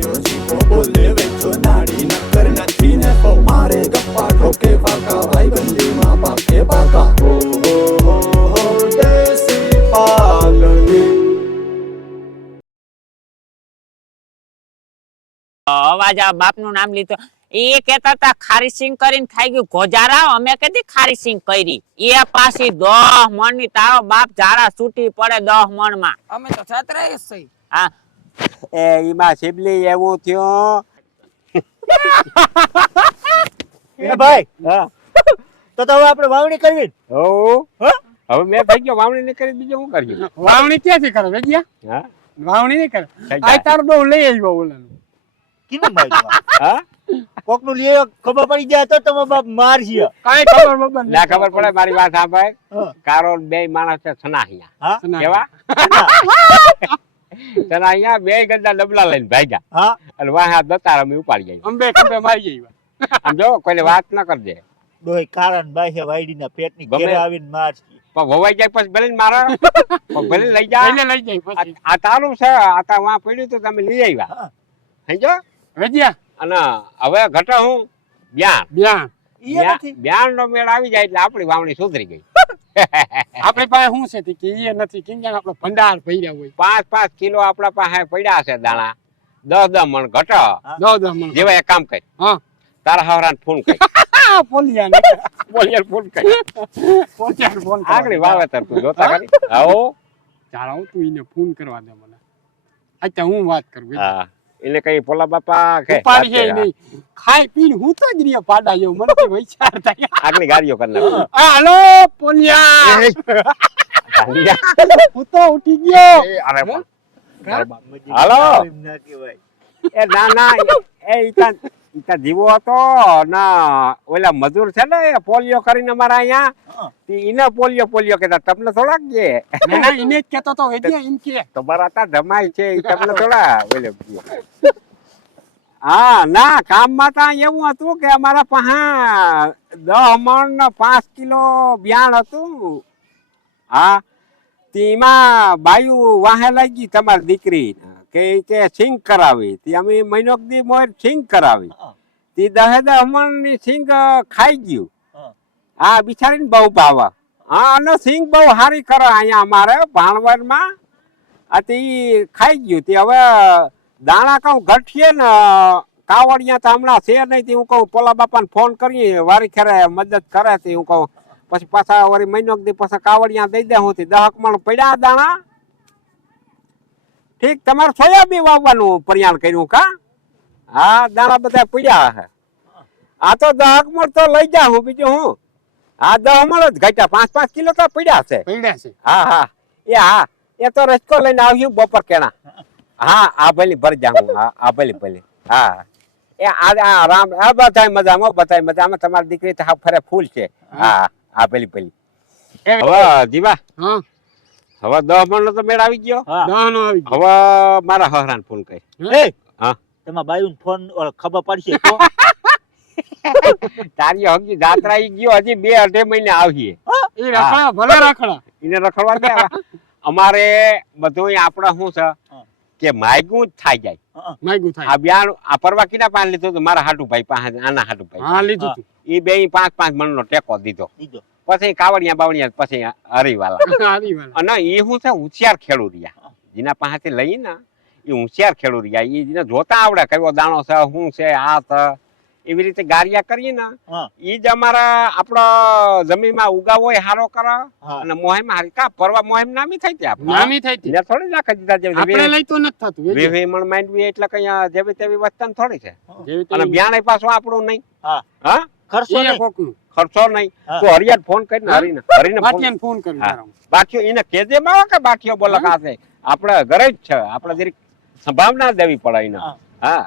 ભાઈઓ જીવો બોલે વેચો નાડી નકર નથી ને તો મારે ગપ્પા ઠોકે પાકા ભાઈ બંધીમાં પાકે પાકા હો દેશી પાલડી અવાજ આ બાપનું નામ લીધો એ કહેતા હતા ખારી સિંગ કરીને ખાઈ ગયું ગોજારા અમે કદી ખારી સિંગ કરી એ પાછી 10 મણ ની તારો બાપ ઝાડા છૂટી પડે 10 મણ માં અમે તો છતરાય જ છે હા એ ઈમાં સિબલી એવું થયો એ ભાઈ હા તો હવે આપણે વાવણી કરવી હો હવે મેં થઈ ગયો વાવણી ને કરી બીજું શું કર્યું વાવણી ક્યાંથી કરો વેજ્યા હા વાવણી નહીં કરે થઈ આ જાય. તારો ડો લઈ આવ્યો ઓલાનું કીનું ભાઈ હા કોક નું લીએ ખબર પડી જાય તો તમે બાપ મારશી કાઈ ખબર બબર ના ખબર પડે મારી વાત સાંભળ હા. કારો બે માણસ છે સનાહિયા હા કેવા સનાહિયા બે ગંદા ડબલા લઈને ભાગ્યા હા અને વાહ દતાર અમે ઉપાડી ગયા અંબે ખંબે મારી જઈવા આમ જો કોઈને વાત ન કરજે ડોય કારણ બાહ્ય વાડીના પેટની ગમે. ઘેરે આવીને મારશી પણ ભવાઈ જાય પછી ભલે ને મારો પણ ભલે લઈ જા એને લઈ જાય પછી આ તારું છે આ તા વાં પડ્યું તો તમે લઈ આવ્યા હા. સમજો વેજ્યા અને હવે ઘટે હું બ્યાન બ્યાન ઈ નથી બ્યાન નો મેળ આવી જાય એટલે આપણી વાવણી સુધરી ગઈ આપણી પાસે શું છે કે એ નથી કેમ કે આપણો ભંડાર ભર્યા હોય 5 કિલો આપણા પાસે પડ્યા છે દાણા 10 મણ ઘટો દો દો મણ જેવા એક કામ કર હા તારા હાવરાને ફોન કર પોલિયા ને બોલિયર ફોન કર પોલિયા ફોન આગળ વાવેતર તું જોતા કરી આવો ચાલ આવું તું એને ફોન કરવા દે મને અચ્છા હું વાત કરું હા એને કઈ પોલા બાપા કે ઉપાડી છે નહીં ખાઈ પીને હું તો જ રહ્યા પાડા જેવું મને કઈ વિચાર થાય આગળ ગાડીઓ કરી નાખ હાલો પોલિયા હું તો ઉઠી ગયો અરે મજી હાલો. એમ ના કહેવાય. એ ના ના એ ઈતા જીવો હતો ના ઓલા મજૂર છે ને એ પોલિયો કરીને અમારા અહીંયા હા. એને પોલિયો કહેતા તમને થોડાક કે ના ના એને જ કહેતો તો વેજ્યા એમ કે તમારા તા જમાય છે ઈ તમને થોડા ઓલે હા ના કામમાં તો એવું હતું કે અમારા પાસે 10 મણ ને 5 કિલો બ્યાણ હતું હા તેમાં બાયું વાહે લાગી તમારી દીકરી કે સિંગ કરાવી તે અમે મહિનો દી મોર સિંગ કરાવી હા. તે 10 મણ ની સિંગ ખાઈ ગયું હા. હા બિચારીને બહુ ભાવે હા અને સિંગ બહુ સારી કરે અહીંયા અમારે ભાણવરમાં આ તે ઈ ખાઈ ગયું તે હવે દાણા કહું ઘટીએ ને કાવડિયા તો હમણાં છે નહીં તે હું કહું પોલા બાપાને ફોન કરી વારી ખેરે મદદ કરે તે હું કહું પછી પાછા વળી મહિનો દી પછી કાવડિયા દઈ દે હું 10 મણ પડ્યા દાણા ઠીક તમારે સોયાબીન વાવવાનું પરિયાણ કર્યું કા હા દાણા બધા પડ્યા હે આ તો 10 મણ તો લઈ જા હું બીજું હું હા 10 મણ જ ઘટ્યા 5 કિલો તો પડ્યા છે પડ્યા છે હા એ તો રસકો લઈને આવ્યું બપોર કેણા હા આ ભલે ભરી જાઉં આ ભલે હા એ આ રામ આ બધાય મજામાં તમારી દીકરી તો ફરે ફૂલ છે હા આ ભલે હવે જીવા હા હવે 10 મણ નો તો મેળ આવી ગયો હા. દાનો આવી ગયો હવે મારા હહરાન ફોન કરી એ હા તમારા બાયુને ફોન ખબર પડશે તો તારી હજી જાત્રા ઈ ગયો હજી 2-2.5 મહિને આવીએ એ રખડા ભલે રખડા એને રખડવા દે અમારે બધું આપડે શું છે કે માયગું જ થાય જાય માગ્યું થાય આ બ્યાણ આ પરવા કિના પાસે લીધું હતું મારા હાટુભાઈ પાસે આના હાટુભાઈ હા લીધું તું એ બે 5 મણ નો ટેકો દીધો દીધો પછી કાવડિયા બાવડિયા પછી હરીવાલા આવી વાલા અને એ શું છે હોશિયાર ખેડૂત રહ્યા જેના પાસેથી લઈ ને એ હોશિયાર ખેડૂત રહ્યા એ જેને જોતા આવડે કયો દાણો છે શું છે આ છે એવી રીતે ગારિયા કરીએ ને હા. એ જ અમારા આપડો જમીનમાં ઉગાવો હારો કરે હા. અને મોહેમ હારી કા પરવા મોહેમ નામી થઈ ગયા નામી થઈ હતી એને થોડી નાખી દીધા જેવી આપણે લઈ તો નથી થતું વેજ્યા. 20 મણ માંડવી એટલે કઈ જેવી તેવી વસ્તુ થોડી છે જેવી અને તેવી બ્યાણે પાછું આપણું નહીં હા. હા ખર્ચો એ નહીં. કોકનું. ખર્ચો નહીં હા. તો હરિયાત ફોન કરીને હરીને ફોન બાટિયાને ફોન કર્યો હા. તારો. બાકીઓ એને કેજે માં કે બાકીઓ બોલે કાશે આપણે ઘરે જ છે આપણે જરીક સંભાવના દેવી પડે એને હા. હા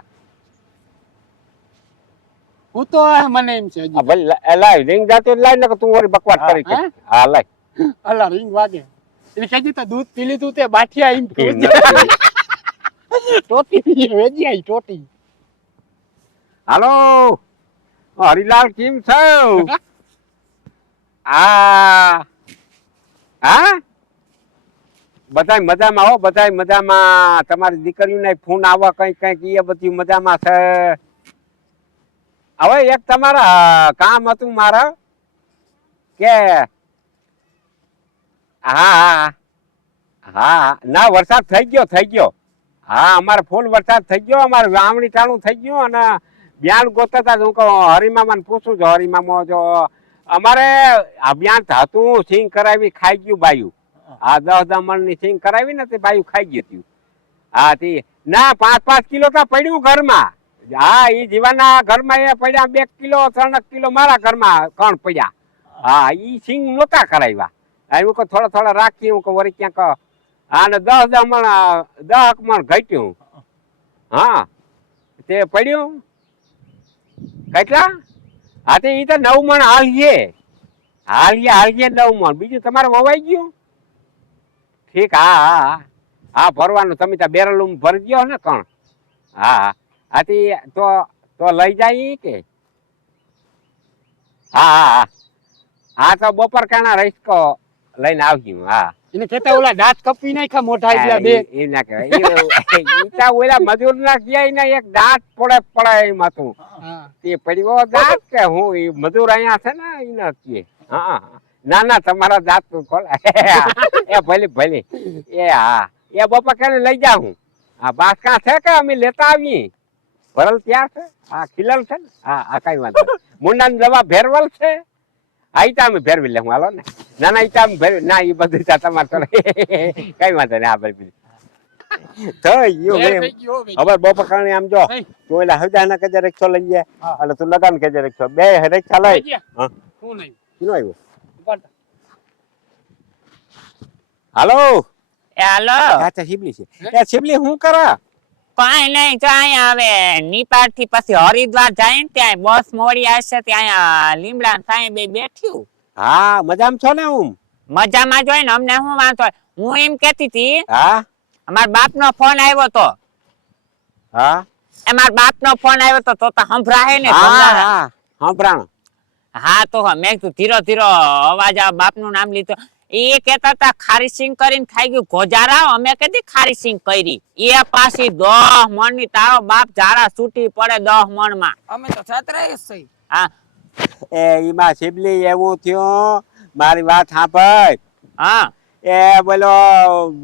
હું તો મને એમ છે આ હજી. ભલે લાઈ રિંગ જાતી લાઈ ને તું વળી બકવાટ કરી કે હા? હા લાઈ અલા રીંગ વાગે એને કહેજે તો દૂધ પી લીધું તે બાઠિયા એમ એ ટોટી વેજી આવી ટોટી હાલો હરિલાલ કેમ છો આ હા બધાય મજામાં હો, બધાય મજામાં. તમારી દીકરીઓને ફોન આવવા કઈક એ બધી મજામાં છે. હવે એક તમારા કામ હતું મારે કે હા હા ના વરસાદ થઈ ગયો. હા અમારે ફૂલ વરસાદ થઈ ગયો, અમારે વાવણી ચાલુ થઈ ગયું અને બ્યાન ગોતતા હતા. હું કહું હરિમામાને પૂછું છું, હરિમામા જો અમારે અભિયાન હતું સિંગ કરાવી ખાઈ ગયું બાયું. હા 10 મણની સિંગ કરાવી ને તે બાયું ખાઈ ગયું હતું. હા તે ના 5-5 કિલો તો પડ્યું ઘરમાં. હા એ જીવાના ઘરમાં એ પડ્યા 2 કિલો 3 કિલો મારા ઘરમાં કણ પડ્યા. હા ઈ સિંગ નહોતા કરાવ્યા. હું કહું થોડા રાખી, હું કહું વળી ક્યાંક હા ને 10 મણ ઘટ્યું. હા તે પડ્યું કેટલા? હા તે ઈ તો 9 મણ હાલીએ 9 મણ. બીજું તમારે વવાઈ ગયું? ઠીક હા ભરવાનું તમે ત્યાં બેરલ ભરી ગયો ને કણ. હા આથી તો લઈ જાય કે હા તો બપોર કાણા રહીશ લઈને આવજો. હા એને કેતા ઓલા દાંત કપી નાખ્યા મોઢા એટલા બે. એ ના કહેવાય ઓલા મજૂર ના ગયા ને એક દાંત પડે એમ હતું. તે પડ્યો દાંત કે હું એ મજૂર અહીંયા છે ને એના કે ના તમારા દાંત ખોલાય એ ભલે એ હા એ બપોર કાને લઈ જાઉં. હા બાસકા છે કે અમે લેતા આવીએ? ભરલ ત્યાર છે. હા ખીલલ છે ને. હા કઈ વાંધો મુંડાની દવા ભેરવલ છે. હા ઈ અમે ફેરવી લે હું હાલો ને. ના ઈ અમે ફેરવી ના ઈ બધું તમારે કઈ વાંધો નહીં. હા ભાઈ થઈ ગયું હવે બપોર કારણે આમ જો તું એટલે હજા ના કજે રિક્ષો લઈ જાય એટલે તું લગાન કજે રિક્ષો બે રિક્ષા લઈ. શું નહીં કિનો આવ્યો? હાલો હાલો અચ્છા શિબલી છે. એ શિબલી હું કરા? કઈ નહીં જો અહીંયા હવે નીપાળ થી પછી હરિદ્વાર જાય ને ત્યાં બસ મોડી આવશે ત્યાં લીમડા સાંઈ બે બેઠ્યું. હા મજામાં છો ને? હું મજામાં જોઈ ને અમને શું વાંધો. હું એમ કેતી હતી હા અમારા બાપ નો ફોન આવ્યો તો. હા અમારા બાપ નો ફોન આવ્યો તો સંભળાય ને? હા સંભળાણો. હા તો મેં કીધું ધીરો અવાજ આ બાપ નું નામ લીધું. એ કેતા હતા ખારી સિંગ કરીને ખાઈ ગયું ગોજારા. અમે કીધી ખારી સિંગ કરી એ પાછી 10 મણ ની. તારો બાપ ઝાડા છૂટી પડે 10 મણ માં. અમે તો છાત્રાય જ છે. હા એ ઈમાં શિબલી એવું થયું મારી વાત સાંભળ. હા એ બોલો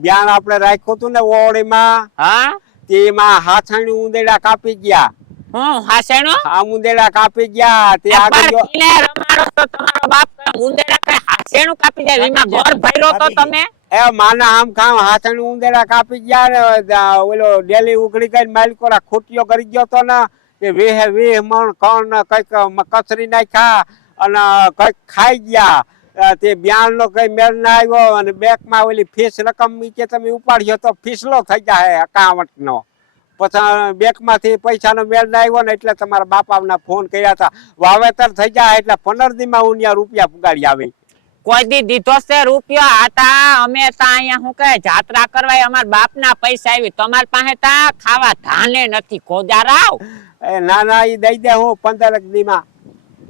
બ્યાન આપણે રાખ્યું હતું ને ઓળીમાં હા તેમાં હાથણી ઉંદેડા કાપી ગયા. હું હાસેણો આ ઉંદેડા કાપી ગયા. તે આગળ જો રમાડો તો તમારો બાપ ઉંદેડા કઈ હાસેણું કાપી જાય એમાં ઘર ભર્યો તો તમે. એ માના આમ ખામ હાથણી ઉંદેડા કાપી ગયા ને ઓલો ડેલી ઉઘડી ગઈ માલિકોરા ખૂટીઓ કરી ગયો તો ને તે 20 મણ કણ કઈક કચરી નાખ્યા અને કઈક ખાઈ ગયા. તે બ્યાન નો કઈ મેળ ના આવ્યો અને બેંક માં ઓલી ફીસ રકમ કે તમે ઉપાડ્યો તો ફીસલો થઈ જાય અકાઉન્ટ નો. પછી બેંક માંથી પૈસા નો મેળ ના આવ્યો ને એટલે તમારા બાપા ફોન કર્યા હતા વાવેતર થઈ જાય એટલે 15 દી માં ઉનિયા રૂપિયા પુગાડી આવે. કોઈ દી દીધો છે રૂપિયો? આતા અમે તા અહીંયા શું કહે જાત્રા કરવા અમારા બાપ ના પૈસા આવી. તમારી પાસે તા ખાવા ધાને નથી ગોજારાવ. ના ઈ દઈ દે હું 15 દી માં.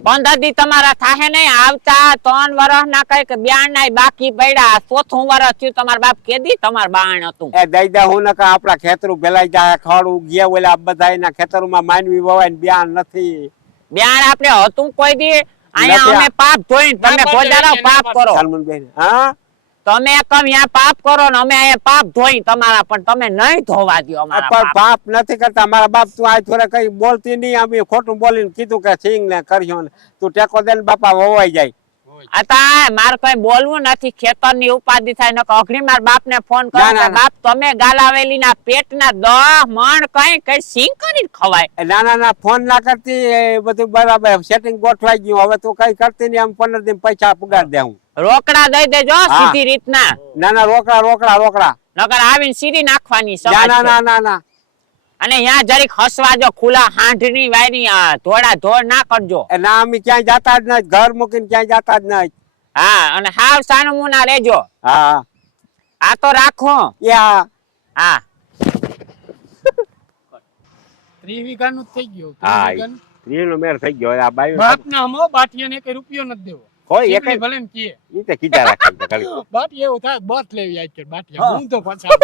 15 દી તમારા થાહે નહીં. આવતા 3 વર્ષ ના કઈક બ્યાન ના બાકી પડ્યા. 4થું વર્ષ થયું તમારા બાપ કેદી તમારા બાણ હતું. એ દઈ દે હું નકા આપડા ખેતરું ભેલાઈ જાય ખડું ગયા ઓલા બધા એના ખેતરમાં માનવી વવાય ને બ્યાન નથી. બ્યાન આપણે હતું કોઈ દી? અહીંયા અમે પાપ ધોઈને તમે ગોજારાવ પાપ કરો. હા તમે કમ અહીંયા પાપ કરો ને અમે અહીંયા પાપ ધોઈ તમારા. પણ તમે નહીં ધોવા દો અમારા પણ પાપ નથી કરતા મારા બાપ. તું આ થોડે કઈ બોલતી નહીં. અમે ખોટું બોલીને કીધું કે સિંગ ને કર્યો ને તું ટેકો દે ને બાપા વવાઈ જાય. અતા મારે કઈ બોલવું નથી. ખેતર ની ઉપાધિ થાય ને અઘરી મારા બાપ ને ફોન કરો બાપ તમે ગાલાવેલી ના પેટ ના 10 મણ કઈ સિંગ કરીને ખવાય. ના ફોન ના કરતી બધું બરાબર સેટિંગ ગોઠવાઈ ગયું. હવે તું કઈ કરતી નહીં. આમ 15 દિન પૈસા પુગાડ દે હું. રોકડા દઈ દેજો સીધી રીતના. ના રોકડા નકર આવીને સીધી નાખવાની. ના અને અહીંયા જરીક હસવાજો ખુલ્લા હાંઢની વાયરી ધોળા ધોળ ના કરજો. ના અમે ક્યાંય જાતા જ નહીં. ઘર મૂકીને ક્યાંય જાતા જ નહીં. હા અને હાવ સાનુમુના રહેજો. હા આ તો રાખો. હા 30 વીઘાનું થઈ ગયું. 30 નો મેર થઈ ગયો. આ બાયું બાપ ના હમો બાટિયાને કઈ રૂપિયો નથી દેવો. કોઈ એક ચીકણી ભલે ને કીએ. ઈ તો કીધા રાખે છે ખાલી. બાટી એવું થાય બસ લેવી આજ કે બાટી હા. હું તો પાછા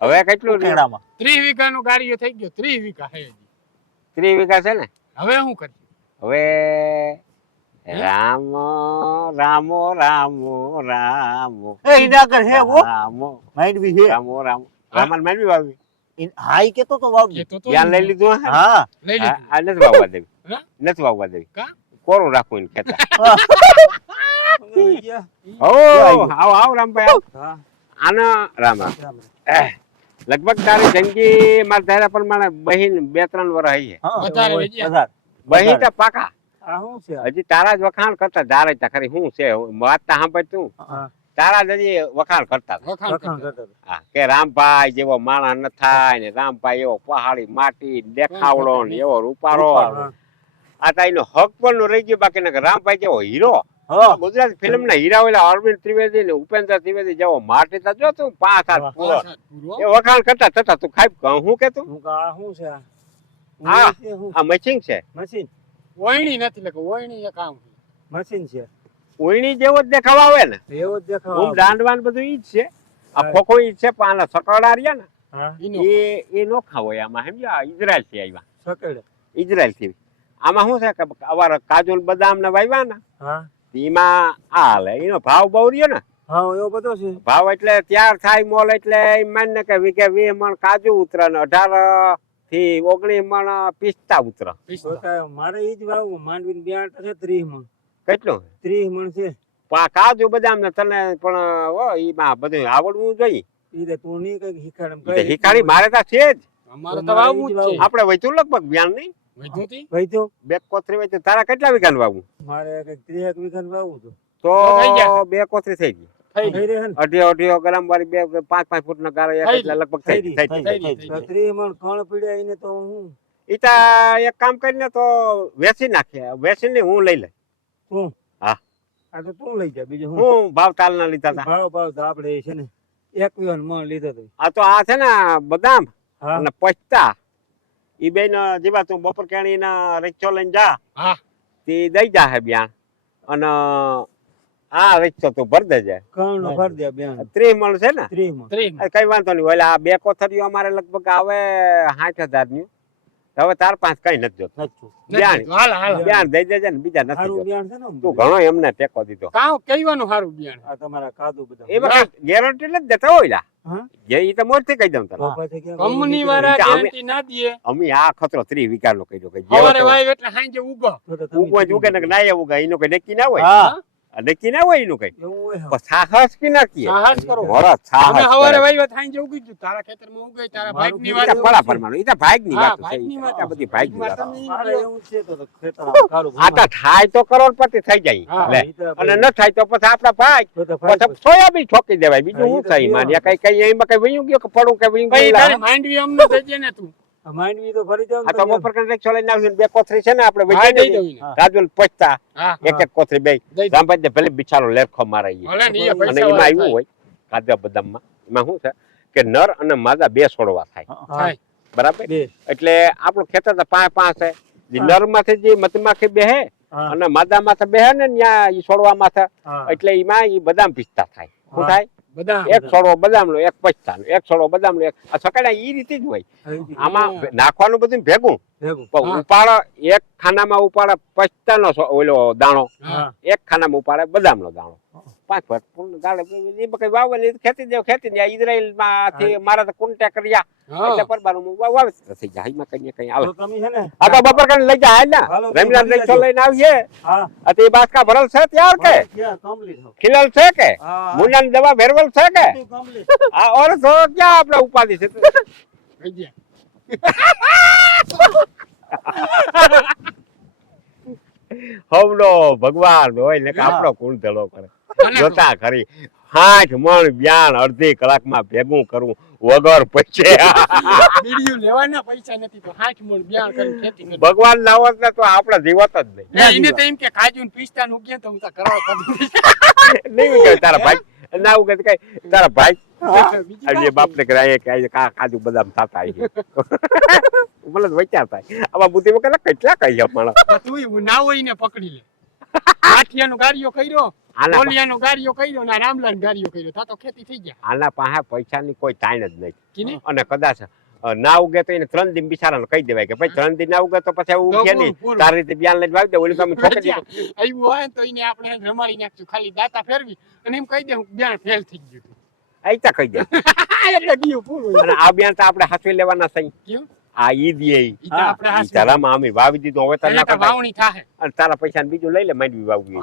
હવે કેટલું રહ્યું? કેળામાં 30 વીઘાનું ગાડીઓ થઈ ગયો 30 વીઘા હે હજી. 30 વીઘા છે ને હવે શું કરી હવે રામ રામો રામો રામો એ ઈના કર હે ઓ રામો માઈન્ડ બી હે રામો રામો રામન માનવી વાવી હા ઈ કેતો તો વાવ કેતો તો ધ્યાન લઈ લીધું હે? હા લઈ લીધું આ નથી વાવવા દેવી હા? નથી વાવવા દેવી કા? કોરું રાખવું એને ખેતર ગયા. ઓ આવો આવો રામભાઈ આવો હા આના રામ રામ. લગભગ તારી જિંદગી મારા ધારા પ્રમાણે બહીન 2-3 વર્ષ હઈ છે હા વધારે હોય, લઈ ગયા. વધારે. બહીન તો પાકા આ શું છે હજી તારા જ વખાણ કરતા ધારે તા ખરી શું છે વાત તા સાંભળ તું હા તારા જ હજી વખાણ કરતા હતા. વખાણ વખાણ કરતા. કરતા હતા. હા કે રામભાઈ જેવો માણસ ન થાય ને રામભાઈ એવો પહાડી માટી દેખાવડો ને એવો રૂપારો હા. આ તા એનો હક પણ નો રહી ગયો બાકી નકર રામભાઈ જેવો હીરો હા ગુજરાતી ફિલ્મ ના હીરા ઓલા અરવિંદ ત્રિવેદી ને ઉપેન્દ્ર ત્રિવેદી જેવો માટી તો જો તું 5-7 પૂરો પાછા પૂરો. એ વખાણ કરતા થતા તું ખાઈ હું કે તું હું કહું, આ શું છે આ? હા. છે શું? આ મચિંગ છે મશીન ઓયણી નથી લખો ઓયણી એ કામ છે. મશીન છે ઉઈણી જેવો જ દેખાવ આવે ને એવો જ દેખાવ હું આવે. દાંડવાન બધું ઈ જ છે આ હા. ખોખો ઈ જ છે પણ આના સકરડા રહ્યા ને હા ઈનો એ નોખા હોય આમાં સમજો આ ઇઝરાયલ થી આવ્યા સકેડે ઇઝરાયલ થી આમાં શું છે કે અવાર કાજુ ને બદામ ને વાવ્યા ને હા એમાં આ હાલે એનો ભાવ બહુ રહ્યો ને હા એવો બધો છે ભાવ એટલે ત્યાર થાય મોલ એટલે એમ માન ને કે વીઘે 20 મણ કાજુ ઉતરે ને 18 થી 19 મણ પિસ્તા ઉતરે તો પિસ્તા. કાંઈ મારે ઈ જ વાવવું માંડવીને બિયારણ તો છે 30 મણ કેટલું 30 મણ છે પણ આ કાજુ બદામ ને તને પણ એમાં બધું આવડવું જોઈએ ઈ તો તું નહીં કઈક શીખાડ ઈ તો શીખાડી મારે તો છે જ અમારે તો વાવવું જ છે. આપણે વચ્ચું લગભગ બ્યાન નહીં વૈધોતી? ભાઈ તો બે કોથરી વચ્ચે તારા કેટલા વીઘાનું વાવું મારે કઈક 30 વીઘાનું વાવવું તો તો થઈ ગયા. 2 કોથરી થઈ ગઈ થઈ થઈ ગયું. રહે ને અઢીઓ ગ્રામ વાળી 5-5 ફૂટના ગાળા થઈ એટલે ગઈ. લગભગ થઈ ગઈ, થઈ ગઈ. થઈ ગઈ. તો 30 મણ કણ પીડ્યા એને તો હું ઈ તો એક કામ કરીને તો વેચી નાખીએ વેચીને હું લઈ લે તું હા. આ તો તું લઈ જા બીજું હું હું ભાવ તાલના લીધા હતા ભાવ ભાવ તો આપણે છે ને 21 મણ લીધો તો આ તો આ છે ને બદામ હા અને પચતા ઈ બેન જેવા તું બપોર કેણી ના રીક્ષો લઈને જા હા. તે દઈ જા હે બ્યાન અને આ રીક્ષો તું ભર દેજે કણ નો ભર દે બેન 30 મણ છે ને 30 મણ ત્રીસ. કઈ વાંધો નહીં ઓલા આ 2 કોથરીઓ અમારે લગભગ આવે 60,000 ની હવે 4-5 કઈ નથી જોતું નથું બ્યાન હાલ હાલ બ્યાન દઈ દેજે ને બીજા નથી સારું જોતું બિયારણ છે ને આમ તું ઘણો એમને ટેકો દીધો કામ કહેવાનું સારું બિયાણ આ તમારા કાદુ બધા એમાં ગેરંટી નથી દેતા હોય લા હા જે ઈ તો મોરથી કહી દઉં તને બાપાથી ક્યાં કંપની વાળા અમે- ગેરંટી ના દે અમે આ ખતરો 30 વીઘાનો કર્યો કે સવારે વાય એટલે સાંજે ઉગો તો તો તમે ઉગો જ ઉગે ને કે ના ઉગે એનું કઈ નક્કી ના હોય હા આ નક્કી ના હોય એનું કઈ એવું હોય પણ સાહસ કી ના કીએ સાહસ કરો મોરત સાહસ અમે સવારે કરે. વાય સાંજે ઉગી ગયું તારા ખેતરમાં ઉગે તારા મારું બાઈક ની ઈ વાત તો પડા પરમાણુ ઈ તો ભાગની હા, વાત છે ભાગની ઈ વાત. તો બધી ભાગની વાત મારે એવું છે તો ખેતર કારું આ તો થાય તો કરોડપતિ થઈ જાય હા, લે અને ન થાય તો પછી આપડા ભાઈ પછી સોયાબીન ઠોકી દેવાય બીજું હા, શું ઈ તો થાય માન્ય કઈ કઈ એમાં કઈ વયું ગયો કે પડું કે વયું કઈ ગયું તારી માંડવી અમને દેજે ને તું માંડવી તો ફરી જાવ આ તો બપોર કરીને રીક્ષો લઈને આવશું ને 2 કોથરી છે ને આપણે હા, વેચી દઈ દઈએ દઉં એને. રાજુલ પચતા હા એક કોથરી બે દઈ દઉં. રામભાઈ ને ભલે બિચારો લેખો મારે ઈ. ભલે ને ઈ અને પૈસા એમાં વાળા આવ્યું હોય કાજુ બદામમાં એમાં શું છે કે નર અને માદા 2 છોડવા થાય થાય. બરાબર બે એટલે આપણું ખેતર તો 5-5 છે જે હા. નર માંથી જે મધમાખી બેહે હા અને માદા માથે બેહે ને ત્યાં ઈ છોડવા માથે હા એટલે એમાં ઈ બદામ પિસ્તા થાય શું હા. થાય બધા એક છોડવો બદામ નો એક પચતા નો એક છોડવો બદામ નો એક આ સકડા ઈ રીતે જ હોય આમાં હા. નાખવાનું બધું ભેગું ભેગું પણ હા. ઉપાડો એક ખાનામાં ઉપાડે પચતા નો ઓલો દાણો હા એક ખાનામાં ઉપાડે બદામ નો દાણો 5 ફટ પૂર્ણ ગાળે એ કઈ વાવવાની ખેતી દેવ ખેતી ને ઇઝરાયલ માંથી મારા તો કોન્ટેક્ટ કર્યા એટલે હા પરબારું વાવેતર થઈ જાય એમાં કઈ ને કઈ આવે તો તમે છે ને આ તો બપોર કરીને લઈ જાય ને હાલો, રમીલાલ તમે રીક્ષો લઈને આવીએ હા અતિ બાસકા ભરલ છે ત્યાર કે ક્યાં કમ્પ્લીટ હો ખીલલ છે કે હા મુંડાની દવા ભેરવલ છે કે કમ્પ્લીટ આ ઓર તો ક્યાં આપણે ઉપાધિ છે થઈ ગયા. હવનો ભગવાન હોય ને કે હા. આપણો કુળ ધડો કરે અને જોતા ખરી 60 મણ બ્યાન અડધી કલાકમાં ભેગું કરવું વગર પૈસે બીડીયું લેવાના પૈસા નથી તો 60 મણ બ્યાણ કરીને ખેતી કરી. ભગવાન ના હોત ને તો આપણે જીવત જ નહીં ના, એને તો એમ કે કાજુ ને પિસ્તા નું ઉગે તો હું તો કરવા કરું. નહીં કે તારા ભાઈ ના ઉગે તો કઈ તારા ભાઈ બીજી આજે વાત બાપ ને કરાય કે કાજુ બદામ થતા આઈ મને તો વિચાર થાય આમાં બુદ્ધિ વગર કેટલા કહી પણ તું ના હોય ને પકડી લે માઠિયાનો ગાડીઓ કર્યો, આના ઓલિયાનો ગાડીઓ કર્યો ને રામલાલ ગાડીઓ કર્યો, તા તો ખેતી થઈ ગયા. આના પાસે પૈસાની કોઈ તાણ જ નથી. કીને? અને કદાચ ના ઉગે તો એને 3 દિન બિચારાને કહી દેવાય કે ભાઈ 3 દિન ના ઉગે તો પછી એવું તો છે પૂરું, નહીં, પૂરું. તારી રીતે બ્યાન લઈને વાવી દે, ઓલી કામ ઠોકી દીધું. આવ્યું હોય ને તો એને આપણે રમાડી નાખશું, ખાલી દાતા ફેરવી અને એમ કહી દે હું બ્યાન ફેલ થઈ ગયું હતું. આઈતા કહી દે. એટલે ગયું પૂરું. અને આ બ્યાન તો આપણે હાથવી લેવાના છે. કેમ? આ ઈદ એ ઈ તો આપણે હાચવી. ધરામાં અમે વાવી દીધું, હવે તાર એને ના તો કપાય. વાવણી થાહે. અને તારા પૈસા બીજું લઈ લે, માંડવી વાવવી.